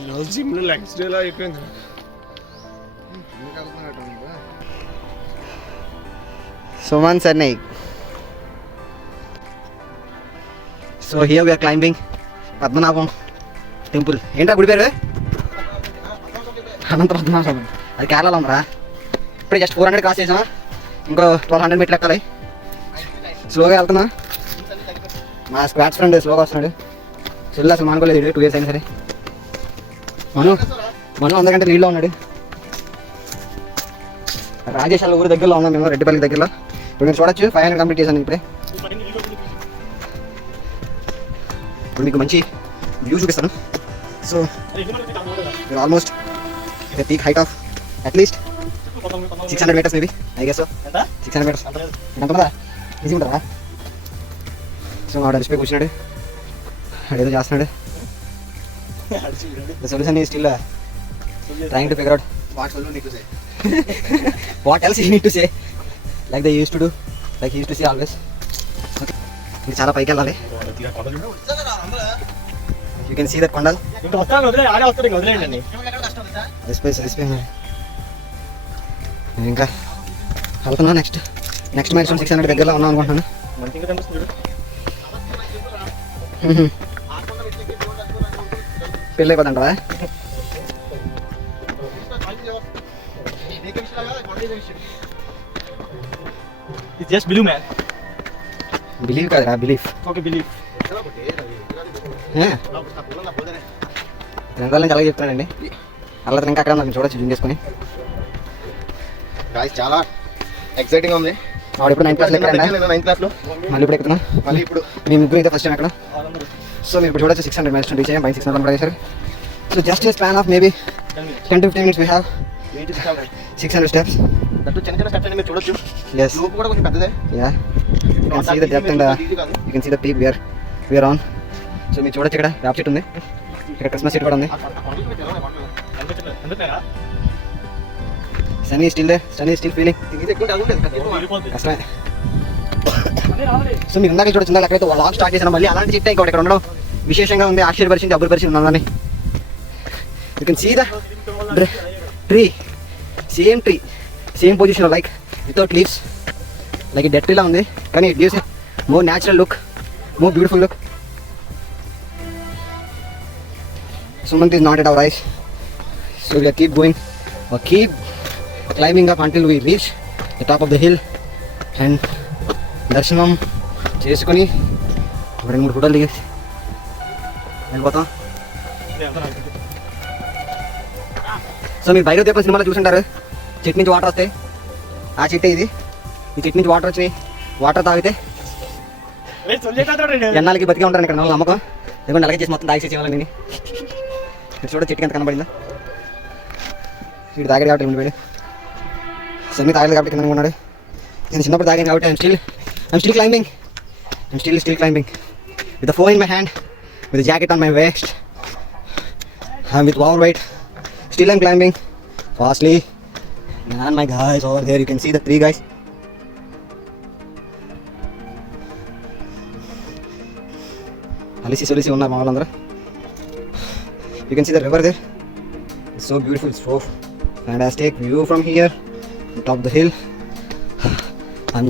ఈరోజు జిమ్లో లెగ్స్ డేలా అయిపోయింది. సుమన్ సర్నై. So here we are climbing Padmanabham temple. ఏంటా గుడి పేరు? అనంత పద్మనాభ స్వామి. అది కేరళలో ఉందిరా. ఇప్పుడే జస్ట్ 400 క్రాస్ చేసాం. ఇంకో 1200 మెట్లు ఎక్కాలి. స్లోగా వెళ్తున్నా. మా స్క్వాడ్స్ ఫ్రెండ్ స్లోగా వస్తున్నాడు. చెల్లి అసలు మానుకోలేదు. 2 years అయినా సరే. మనం 100 గంటల నీళ్ళలో ఉన్నాడు. రాజేష్ వాళ్ళ ఊరు దగ్గరలో ఉన్నాం మేము, రెడ్డిపల్లి దగ్గరలో. ఇప్పుడు మీరు చూడొచ్చు 500 కంప్లీట్ చేశాను ఇప్పుడే. ఇప్పుడు మీకు మంచి వ్యూ చూపిస్తాను. So almost the peak height of at least 600 meters maybe, I guess. 600 meters ఎంత ఉంటుందా? ఈజీ ఉంటుందా? సో ఆవిడ అరిచిపోయి కూర్చున్నాడు, అడేదో చేస్తున్నాడు. The solution is still trying to figure out what solution need to say. what else you need to say, like they used to do, like he used to say always. Okay, ఇది చాలా పైకి వెళ్ళాలి. You can see that Kondal. ఇంకా వెళ్తున్నా. Next mile 600 దగ్గరలో ఉన్నాం అనుకుంటున్నాను. పెళ్ళి అయిపోతుంటారా? Just believe man. బిలీవ్ కాదురా, బిలీఫ్. Okay, believe. రెండాల నుంచి అలాగే చెప్తున్నానండి. అలా ఇంకా అక్కడ మనం చూడొచ్చు జూమ్ చేసుకుని. చాలా ఎక్సైటింగ్ ఉంది. వాడు ఇప్పుడు 9th క్లాస్లో మళ్ళీ ఇప్పుడు ఎక్కుతున్నా. మళ్ళీ ఇప్పుడు మీ ముగ్గురు అయితే ఫస్ట్ టైం అక్కడ. సో మీరు ఇప్పుడు చూడొచ్చు 600 meters రీచ్ అయ్యాం. 600 కంప్లీట్ చేశారు. So just in span of maybe 10-15 minutes we have 600 steps. చిన్న స్టెప్స్ అండి, మీరు చూడొచ్చు. Yes. లోపు కూడా కొంచెం పెద్దదే. Yeah. You can see the depth and you can see the peak we are on. So మీరు చూడొచ్చు ఇక్కడ వేప చెట్టు ఉంది, ఇక్కడ క్రిస్మస్ చెట్టు కూడా ఉంది. Sunny still feeling. కష్టమే. సో మీరు ఇందాక చూడొచ్చు, అక్కడైతే లాగ్ స్టార్ట్ చేశాను. మళ్ళీ అలాంటి చెట్టు ఇక్కడ ఉండడం విశేషంగా ఉంది, ఆశ్చర్యపరిచింది, అబ్బురపరిచింది ఉందని. You can see the tree, same position, like without leaves, like dead ట్రీలా ఉంది. కానీ it gives a more natural look, more beautiful look. Sumant is not at our eyes, so we'll keep going or keep climbing up until we reach the top of the hill and దర్శనం చేసుకొని 2-3 ఫోటోలు దిగేసి వెళ్ళిపోతాం. So మీరు భైరవ దీపం సినిమాలో చూసుంటారు, చెట్టు నుంచి వాటర్ వస్తాయి. ఆ చెట్టే ఇది. ఈ చెట్టు నుంచి వాటర్ వచ్చి వాటర్ తాగితే ఎన్నాళ్ళకి బతికే ఉంటాను ఇక్కడ నమ్మకం. ఎందుకంటే అలాగే చేసి మొత్తం తాగేసి చేయాలి. నేను చూడ చెట్టుకి ఎంత కనబడిందా. వీడు తాగాడు కాబట్టి ఉండిపోయాడు. సన్నీ తాగలేదు కాబట్టి కింద ఉన్నాడు. నేను చిన్నప్పుడు తాగాను కాబట్టి I'm still climbing. I'm still climbing with the phone in my hand, with the jacket on my waist. I'm with overweight. Still I'm climbing fastly. And my guys over there, you can see the 3 guys. అలిసి ఉన్నారు మా వాళ్ళందరూ. You can see the river there. It's so beautiful, it's so fantastic view from here, on top of the hill. I'm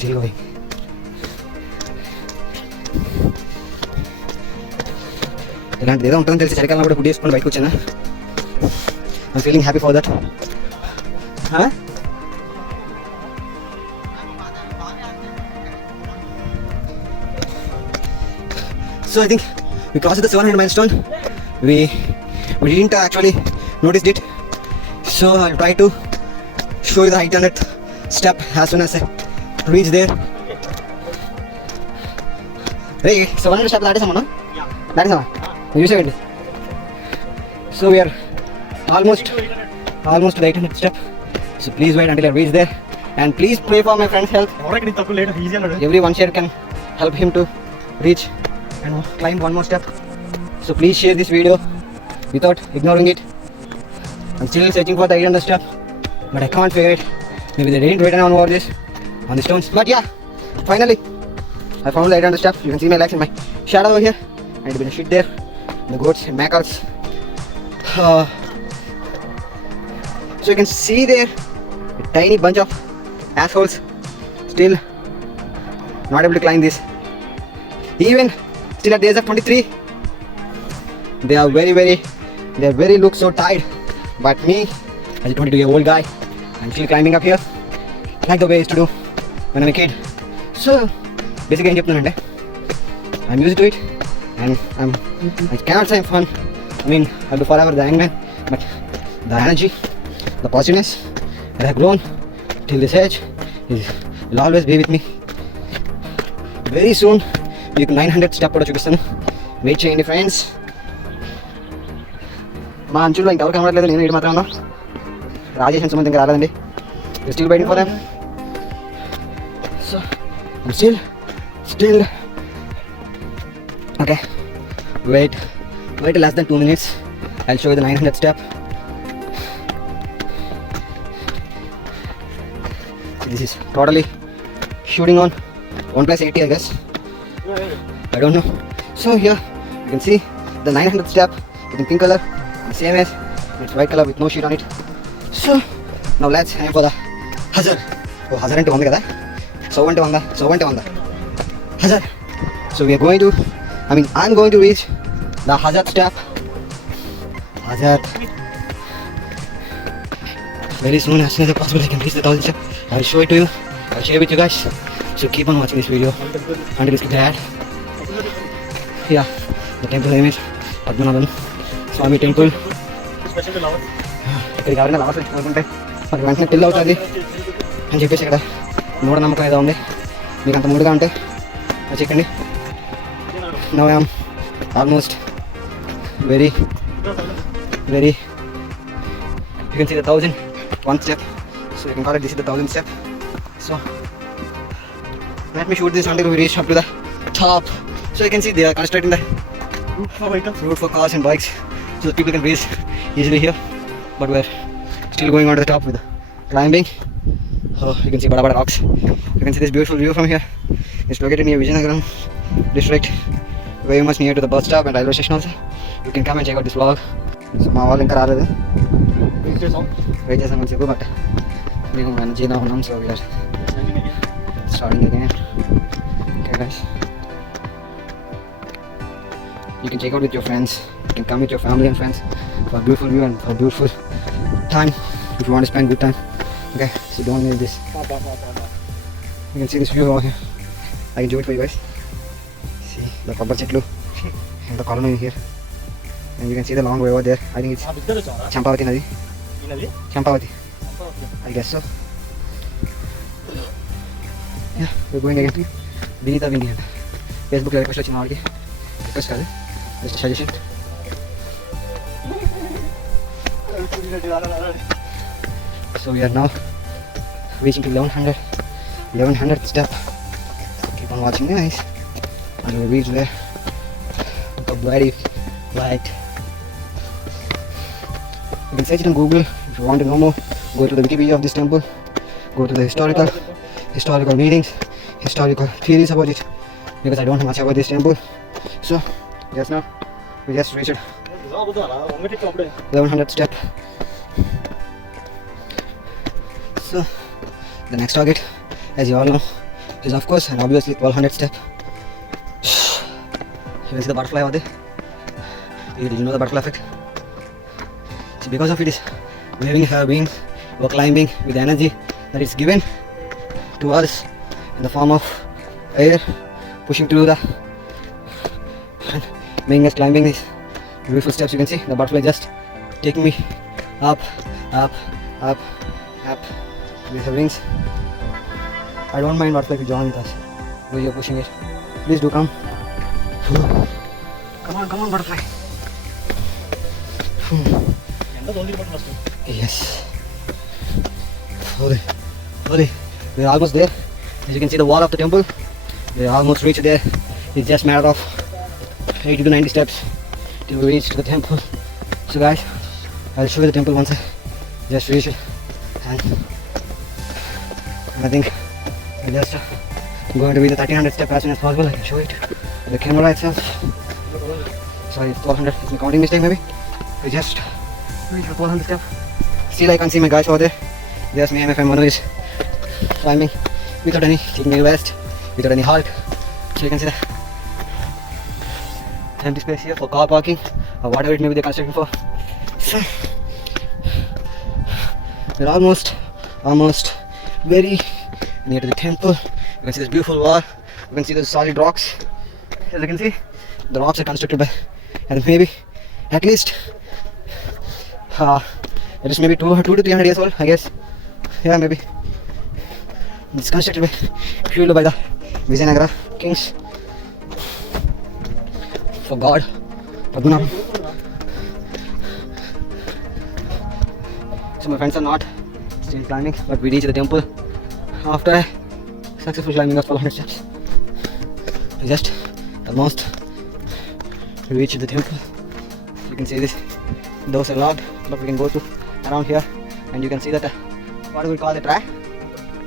still going. ఇలాంటిది ఏదో ఉంటుందని తెలిసి చలికాలంలో కూడా food వేసుకొని బయటకు వచ్చాను. I'm feeling happy for that. So I think we crossed the 700 milestone. We didn't actually notice it. So I'll try to show you the 800th step as soon as I reach there. Hey, 700 step that is someone, no? Yeah. That is someone. You say it. So we are almost to the 800th step. So please wait until I reach there. And please pray for my friend's health. Every one share can help him to reach and climb one more step. So please share this video without ignoring it. I'm still searching for the 800th step, but I can't figure it. Maybe they didn't write down over this, on the stones. But yeah, finally, I found the 800 step. You can see my legs and my shadow over here. And a bit of shit there. The goats and mackerels. So you can see there a tiny bunch of assholes still not able to climb this. Even still at the age of 23, they are very look so tired. But me, as a 22-year-old guy, I'm still climbing up here like the way I used to do when I'm a kid. So basically I'm used to it, and I cannot say I'm fun. I mean, I'll be forever the hangman, but the energy, the positiveness that I've grown till this age will always be with me. Very soon, you can 900 step out of Chukistan. Wait cheyandi friends. మా అంచుల్లో ఇంకెవరు కనబడలేదు, నేను ఇటు మాత్రం ఉన్నా. Rajesh and Sumanth ఇంకా రాలేదండి. Still waiting for them. So I'm still okay. Wait less than 2 minutes. I'll show you the 900 step. This is totally shooting on 1+80, I guess. I don't know. So here you can see the 900 step in pink color, the same as it's white color with no sheet on it. So now let's aim for the hazard. Oh, hazard ante undi kada. So ante vanda hazard. So we are going to, I'm going to reach the hazard step. Hazard. Very soon, as soon as possible, I can reach the 1000 step. I'll show it to you. I'll share it with you guys. So keep on watching this video until it's the ad. Yeah, the temple name is Padmanabhan Swami Temple. ఇక్కడికి ఎవరైనా loss వచ్చుకుంటే మరి వెంటనే till అవుతుంది అని చెప్పేసి ఇక్కడ మూఢనమ్మకం ఏదో ఉంది. మీకు అంత మూడుగా ఉంటే చెక్కండి. Now I am almost very you can see the 1001 step, so you can call it this is the 1000 step. So let me shoot this until we reach up to the top. So you can see they are constructing the route for cars and bikes so that people can reach easily here, but we're still going on to the top with the climbing. Oh, you can see bada rocks. You can see this beautiful view from here. It's located near Vijayanagaram district, very much near to the bus stop and railway station also. You can come and check out this vlog. So మా వాళ్ళు ఇంకా రాలేదు, wait చేసాం కొంచెం, but మేము ఎనర్జీలో ఉన్నాం. So we are starting again. Okay guys, you can check out with your friends, you can come with your family and friends for a beautiful view and for a beautiful time if you want to spend good time. Okay, so don't need this. You can see this view over here. I can do it for you guys. See the rubber chetlu and the colony here, and you can see the long way over there. I think it's Champavati Nadi. Champavati, I guess so. Yeah, we're going again. Vinita Vindi. Facebook లో request వచ్చిన వాడికి request కాదు, just suggestion. So we are now reaching to 1100 step. Keep on watching guys and we'll reach there. Look how bloody light. You can search it on Google if you want to know more. Go to the Wikipedia of this temple, go to the historical meetings, historical theories about it, because I don't know much about this temple. So just now we just reached 1100 step. So the next target, as you all know, is of course and obviously 1200 step. You can see the butterfly over there. Did you know the butterfly effect? So because of it is waving her wings or climbing with the energy that is given to us in the form of air pushing through the and making us climbing these beautiful steps. You can see the butterfly just taking me up with her wings. I don't mind butterfly if you join with us. Though you're pushing it, please do come. Come on butterfly. Yes. Hurry. We're almost there. As you can see the wall of the temple, we're almost reached there. It's just a matter of 80 to 90 steps till we reach the temple. So guys, I'll show you the temple once I just reach it. And I think I just going to be the 1300 step as soon as possible. I can show it. The camera itself. Sorry, it's 1200. It's a counting mistake maybe. We just reached the 1200 step. Still I can't see my guys over there. Just me and my friend Manu is climbing without any taking any rest, without any halt. So you can see the empty space here for car parking or whatever it may be they're constructing for. So we're almost very near to the temple. You can see this beautiful wall. You can see the solid rocks. As you can see, the rocks are constructed by, and maybe at least maybe 2 to 300 years old, I guess. Yeah, maybe. It's constructed by, fueled by the Vijayanagara kings for God Padmanabhan. So my friends are not still climbing, but we reached the temple after successful climbing of 1200 steps. We just almost reached the temple. You can see this. Doors are locked, but we can go to around here, and you can see that what do we call it?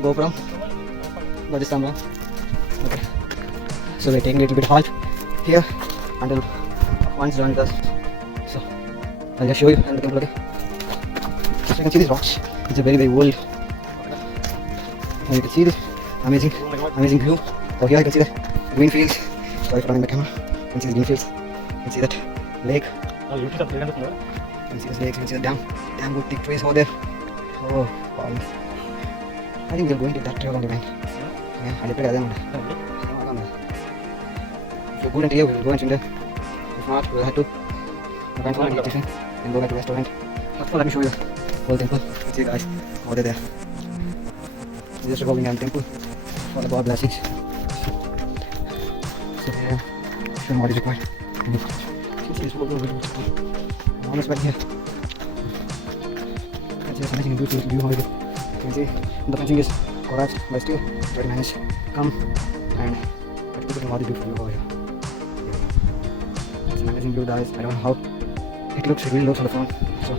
GoPro. Got this camera. Okay. So we're taking a little bit halt here until once done with us. So I'll just show you and the temple. Okay. So you can see these rocks. It's a very old. And you can see this amazing view. So here you can see the green fields. Sorry for running the camera. You can see the green fields. You can see that lake. You can see this lake. You can see the damn good thick trees over there. Oh wow. I think we're going to that trail only, man. Yeah, I did it. If you're good into here, we'll go and swim there. If not, we'll have to find some meditation and go back to the restaurant. But let me show you the whole temple. See you guys over there. Just going down the temple for the God blessings. So yeah, show what is required. You can see this whole temple. I'm almost back here. You can see this amazing beautiful view over here. You can see the fencing is collapsed, but still very nice. Come and look at all the beautiful view over here. It's an amazing view, guys. I don't know how it looks. It really looks on the phone. So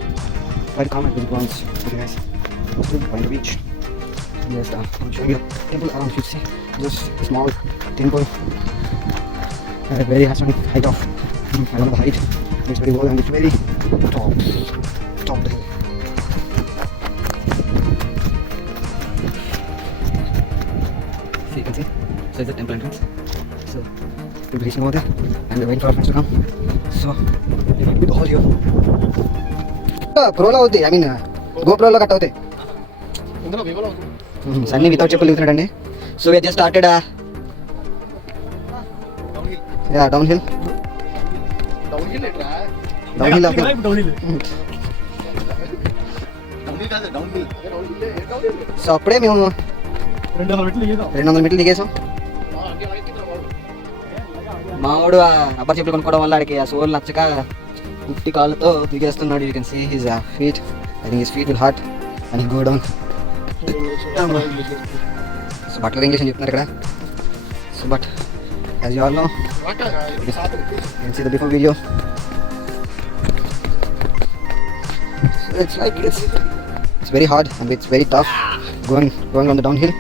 try to comment with the points with you guys. Still going to reach. Yes, I'm showing you the temple around. You see just a small temple at a very high height of I don't know the height. It's very low and it's very top of the hill. So you can see, so it's the temple entrance. So we'll be reaching over there and we're waiting for our friends to come. So we'll be all here. Pro lo I mean GoPro lo cut avute. Sunny without chapel దిగుతున్నాడండి. So we just started downhill. So అప్పుడే మేము 200 మీటర్లు దిగేసాం. మావాడు rubber చెప్పులు కొనుక్కోవడం వల్ల ఆడికి ఆ soul నచ్చక ఉట్టి కాళ్ళతో దిగేస్తున్నాడు. You can see his feet. I think his feet will hurt and he go down. So బట్టలు ఇంగ్లీష్ అని చెప్తున్నారు ఇక్కడ. So but as you all know you can see the before video. So it's like it's very hard and it's very tough going on the downhill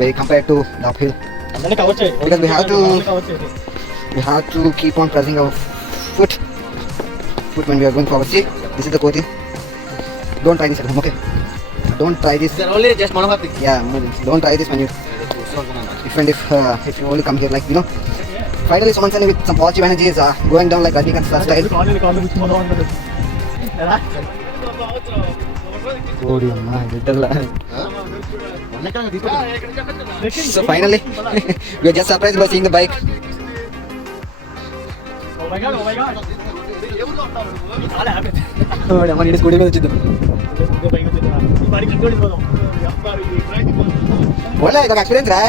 very compared to the uphill, because we have to keep on pressing our foot when we are going forward. See, this is the coating. Don't try this at home, okay? Don't try this. They're only just monopathic. Yeah, don't try this when you if you only come here, like, you know. Finally someone sending with some positive energy is going down like Rajinikanth style. So finally we are just surprised by seeing the bike. Oh my god. అమ్మ నేను scooty మీద వచ్చింది. ఓలా ఇదొక experience రా.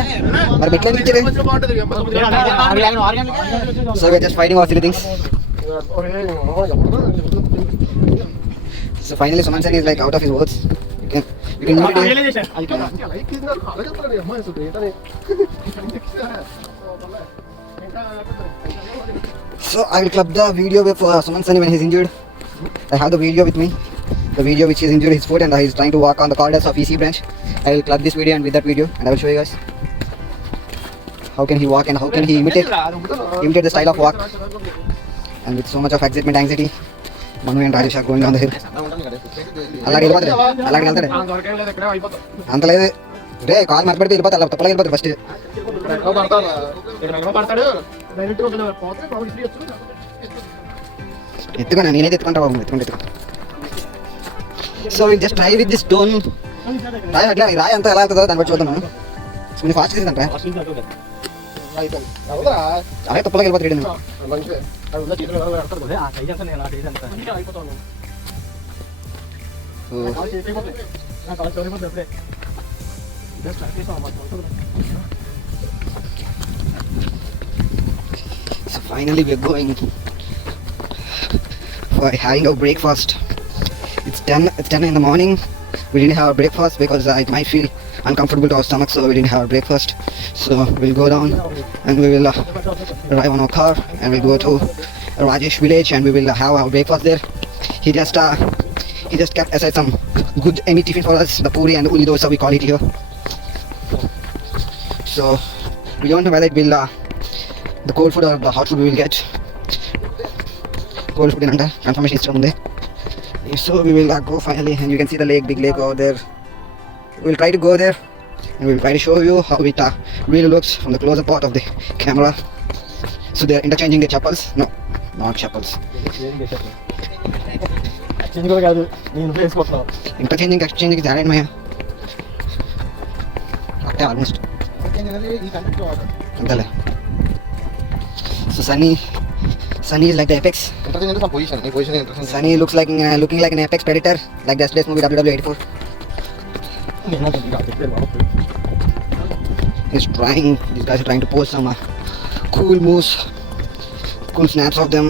మరి మెట్ల నుంచి so we are just fighting over silly things. So finally Suman is like out of his words. You can So I will club the video with Suman Sani when he's injured. I have the video with me. the video which is injured his foot and he's trying to walk on the corridors of EC branch. I will club this video and with that video and I will show you guys how can he walk and how can he imitate the style of walk. And with so much of excitement, anxiety, Manu and Rajesh are going down the hill. అలాగే వెళ్తాడు అంత లేదు రే కాలు మరపడితే వెళ్ళిపోతా అలా తప్పలా వెళ్ళిపోతాడు first. ఎత్తుకున్నా నేనైతే ఎత్తుకుంటా బాబు ఎత్తుకుంటా. So just try with this stone. రాయి అట్లా రాయి అంతా ఎలా అవుతుందో దాన్ని బట్టి చూద్దాం. కొంచెం ఫాస్ట్ తీసుకుంటా అలాగే తప్పలా వెళ్ళిపోతాడు. So finally we are going for having our breakfast. It's 10 in the morning. We didn't have our breakfast because it might feel uncomfortable to our stomach, so we didn't have our breakfast. So we'll go down and we will arrive on our car and we'll go to Rajesh village and we will have our breakfast there. He just kept aside some good Amy tiffin for us, the puri and the uli dosa we call it here. So we don't know whether it will the cold food or the hot food we will get. Cold food in under confirmation is from there. So we will go finally and you can see the lake, big lake over there. We will try to go there and we will try to show you how it really looks from the closer part of the camera. So they are interchanging the chappals. No, not chappals. Interchanging, exchanging is added, Maya. Okay, almost. So Sunny is like the apex. Sunny looks like looking like an apex predator, like the yesterday's movie WW84. These guys are trying to post some cool moves, cool snaps of them,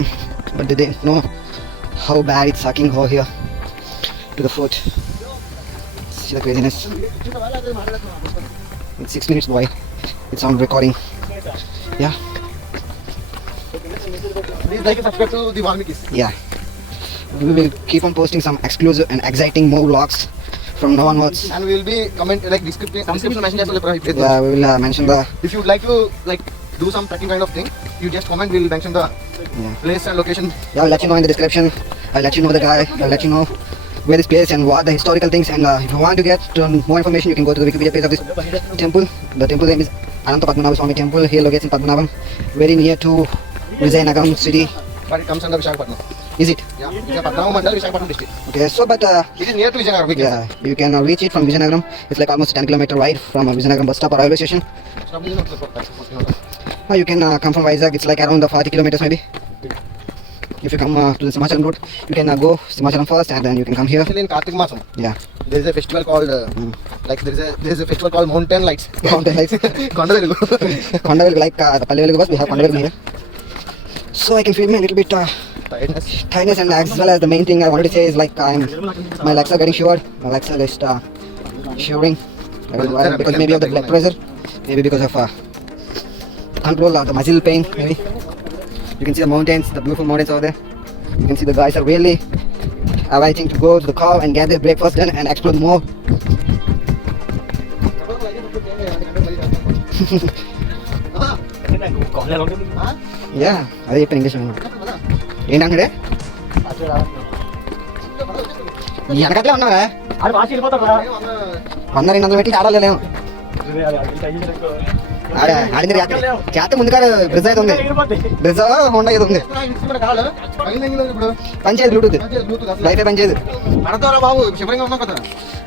but they didn't know how bad it's sucking over here to the foot. See the craziness. It's 6 minutes, boy. It's on recording. Yeah. Please like and subscribe to the Valmikis. Yeah. We will keep on posting some exclusive and exciting more vlogs from now onwards. And we will be description mention as well. Yeah, we will mention the If you would like to do some trekking kind of thing, you just comment. We will mention the place and location. Yeah, I'll let you know in the description. I'll let you know the guy. I'll let you know where this place and what the historical things. And if you want to get more information, you can go to the Wikipedia page of this temple. The temple name is Ananta Padmanabha Swami Temple. Here located in Padmanabham, very near to Vizianagaram city. But it comes under Visakhapatnam. Is it? Yeah, Visakhapatnam Mandal, Visakhapatnam district. Okay, so but It is near to Vizianagaram. yeah, you can reach it from Vizianagaram. It's like almost 10-kilometer ride from Vizianagaram bus stop or railway station. You can come from Vizag. It's like around 40 kilometers maybe. If you come to the Simachalam road, you can go Simachalam first and then you can come here. Actually, in Kartik Masam, Yeah, there is a festival called there is a festival called Mountain Lights. mountain lights. Kondavelugu. Kondavelugu, like the Pallevelugu bus, we have Kondavelugu here. So I can feel me a little bit tiredness, and as well as the main thing I wanted to say is like my legs are getting shivered. My legs are just shivering because maybe of the blood pressure, maybe because of control of the muscle pain. Maybe you can see the mountains, the beautiful mountains over there. You can see the guys are really waiting to go to the car and get their breakfast done and explore more. Yeah, అదే చెప్పాను English ఏంటంటే నీ వెనకట్లే ఉన్నారా 100-200 పెట్టి ఆడలేము. ఆడింది చేత ముందుగా బ్రిజ్ అయితే ఉంది, బ్రిజ్ హోండా ఇది ఉంది, పనిచేయదు బ్లూటూత్ వైఫై పనిచేయదు.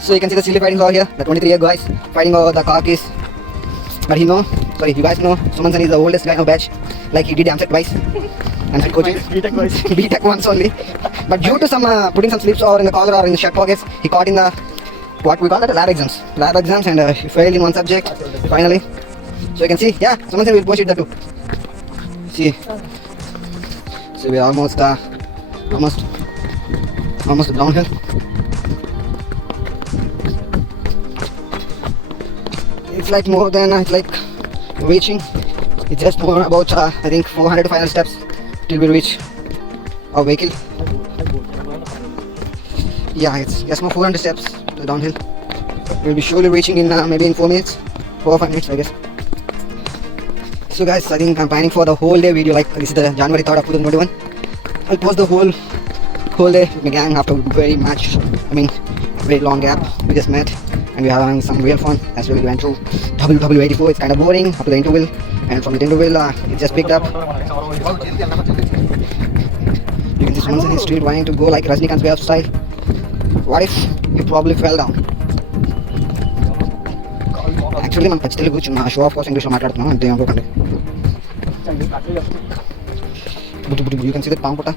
So you can see the silly fighting over here, the 23-year guys fighting over the car keys. But you guys know Suman San is the oldest guy in our batch, like he did AMSET twice and had coaching BTech once only. But due to some putting some slips or in the collar or in the shirt pockets, he caught in the what we call that lab exams and he failed in one subject finally. So you can see, yeah, Suman San will post it there too. See, so we are almost downhill. It's like more than reaching. It's just more about I think 400 to 500 steps till we reach our vehicle. Yeah, it's just more 400 steps to the downhill. We'll be surely reaching in maybe in 4 minutes, 4 or 5 minutes, I guess. So guys, I think I'm planning for the whole day video. Like this is the January 3rd of 2021. I'll post the whole day with my gang after very long gap. We just met and we're having some real fun. As we went through WW84. It's kind of boring up to the interval, and from the interval it just picked up. You can see someone's in the street trying to go like Rajnikant's way of style. What if you probably fell down? Actually, man, ఖచ్చితంగా కూర్చున్నా show off course ఇంగ్లీష్లో మాట్లాడుతున్నాం అంతే అనుకోకండి. You can see that palm putta.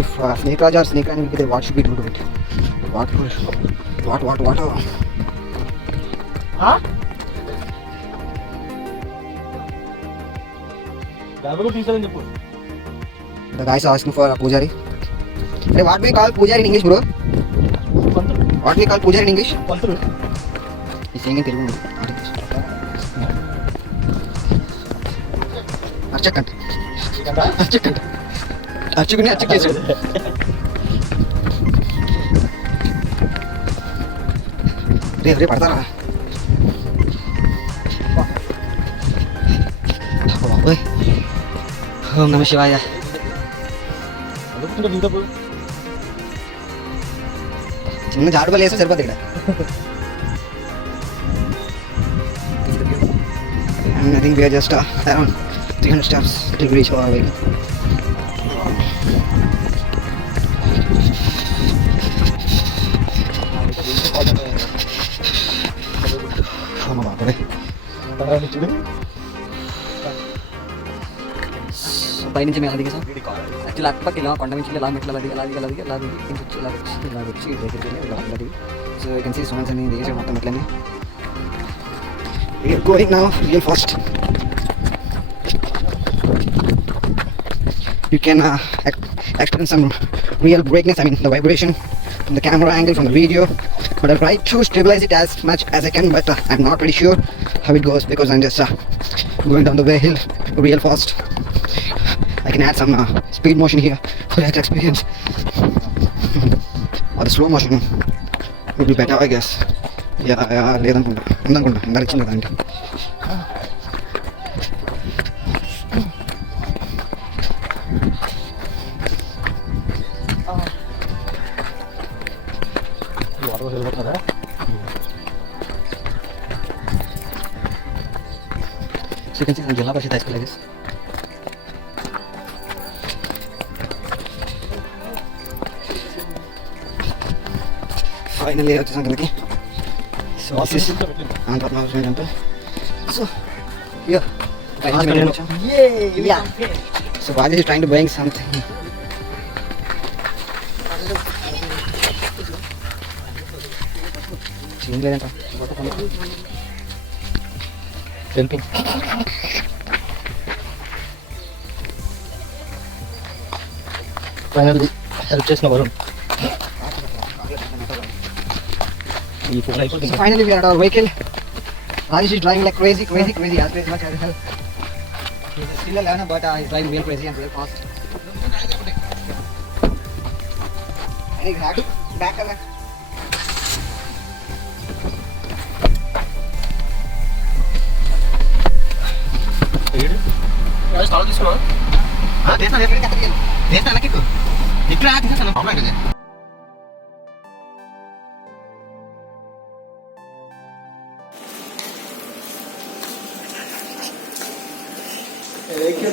If Snake Raj or Snake Rani will be there, what should we do to it? What? Huh? The guys are asking for a pujari. Hey, what we call pujari in English, bro? What we call pujari in English? He's saying in Telugu, not English. Archakant. Archukuni archikesu. Re padtara. Boy. Om Namah Shivaya. చిన్న జాడుబలు వేస్తే సరిపోతుంది ఇక్కడ. And I think we are just around 300 steps till we reach our vehicle. పైనుంచి మేము అలా దిగేసాం. Actually అక్కడికి ఇలా కొండ నుంచి ఇలా మెట్లు అలా వచ్చి దగ్గరికి వెళ్ళి ఇలా దిగి. So you can see students అన్ని దిగేసాడు మొత్తం మెట్లన్నీ. We are going now real fast. You can experience some real breakness, the vibration from the camera angle, from the video. But I'll try to stabilize it as much as I can, but I'm not pretty sure how it goes because I'm just going down the way hill real fast. I can add some speed motion here for that experience. Or the slow motion would be better, I guess. లేదనుకుంటా ఇందాక ఇచ్చింది కదా అంటే. So you can see Zilla Parishad high school I guess. Finally వచ్చేసాం కిందకి. So this is Anantapatnam temple. So here, yeah. So Rajesh is trying to bring something. Helping. Finally, help చేసిన Varun. So finally we are at our vehicle. Rajesh is driving like crazy, as much as hell. He's still a learner, but he's driving real crazy and real fast. And he's back again. start this one. Ele que é